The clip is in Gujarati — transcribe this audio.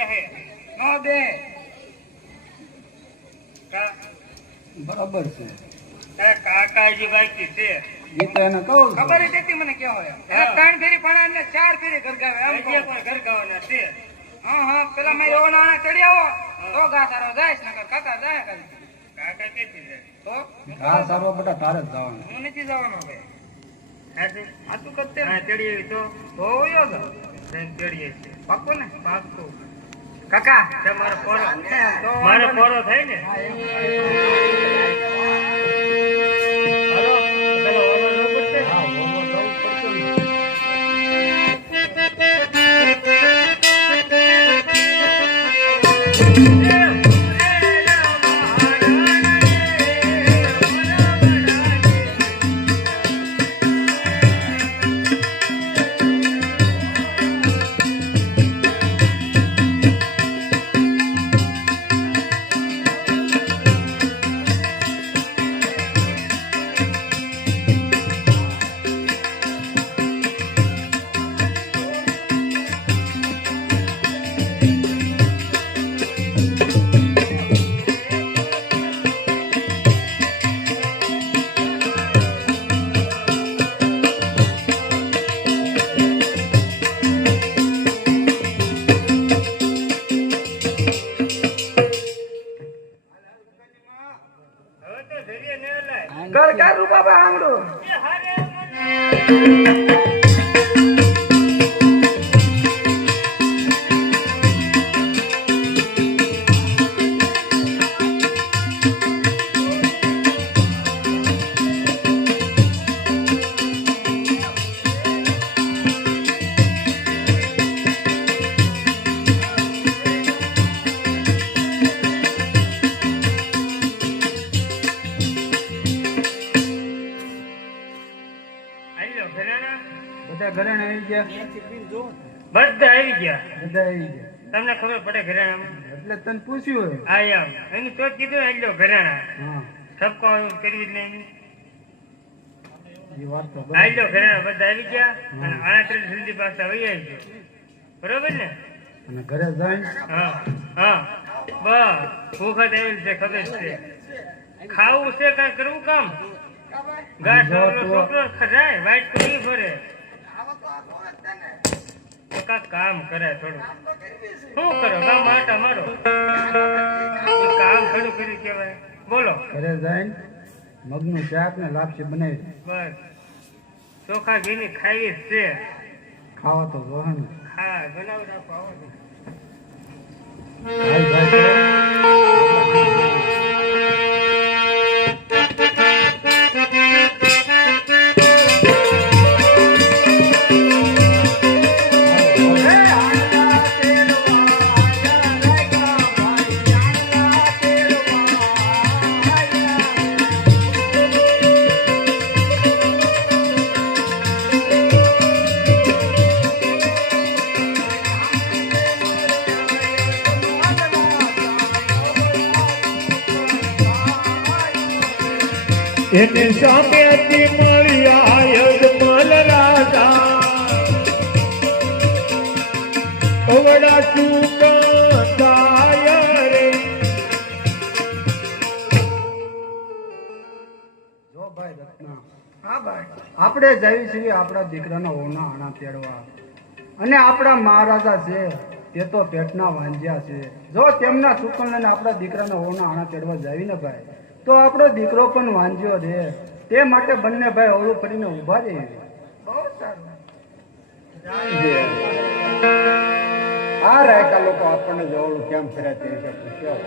નો બે બરાબર છે કાકાજી બાકી છે એ તો એને કહું ખબર જ હતી મને કેવો એને 3 ફેરી પાણા ને 4 ફેરી ગરગાવે આમ હજી પણ ઘર ગાવાના છે. હા પેલા મેં એવો નાના ચડી આવો તો ઘા સારો જાય નકર કાકા જાય કરી કાકા કેથી જાય તો ઘા સારો બેટા તારે જ જવાનું હું નથી જવાનો ભાઈ હાચું હાતું કરતે હા ચડી આવી તો હોયો તો જઈને ચડીએ છે પાક્કો ને પાકું કાકા તમારો પોરો તો મારો પોરો થાય ને હા, એમ. હાલો પેલો ઓલો ન પૂછશે હા ઓલો જવું પડશે ને. હવે તો ધૈર્ય ન લાય કર કારું બાબા આંગડું એ હારે આલ્યો ઘરેણા બધા ઘરેણા આવી ગયા બધા આવી ગયા બધા આવી ગયા તમને ખબર પડે ઘરેણામાં એટલે તને પૂછ્યું હોય આ એમ એનું તો જ કીધું આલ્યો ઘરેણા હા ઠપકો કરવી જ નહીં એ વાત તો બરાબર. આલ્યો ઘરેણા બધા આવી ગયા અને આણા જલ્દી પાછા વહી આવી ગયો બરોબર ને અને ઘરે જઈને હા હા બસ ભૂખ જ આવેલી છે ખબર છે ખાવું છે કાંઈ કરવું કામ ઘાસ વાળો છોકરો જાય વાઈટ તો નહીં ભરે તો કાંઈક કામ કરે થોડું શું કરો ગામ આટા મારો એ કામ થોડું કર્યું કહેવાય બોલો ઘરે જઈને મગનું શાક ને લાપસી બનાવી બસ ચોખા ઘીની ખાવી જ છે ખાવા તો જોહે ને હા બનાવી રાખો આવો ને. ભાઈ એની સામેથી મળ્યા યજમલ રાજા ઓવડા ચૂકાય રે જો ભાઈ રત્ના હા ભાઈ આપણે જઈએ છીએ આપણા દીકરાના હોના આણા તેડવા અને આપણા મહારાજા છે તે તો પેટના વાંજ્યા છે જો તેમના સુકનને આપણા દીકરાના હોના આણા તેડવા જાવીને ભાઈ તો આપણો દીકરો પણ વાંજ્યો રે તે માટે બંને ભાઈ ઓળું કરીને ઊભા રહે બહુ સારું આ રાયકા લોકો આપણને જવળું કેમ ફેરા તે વિશે પૂછ્યા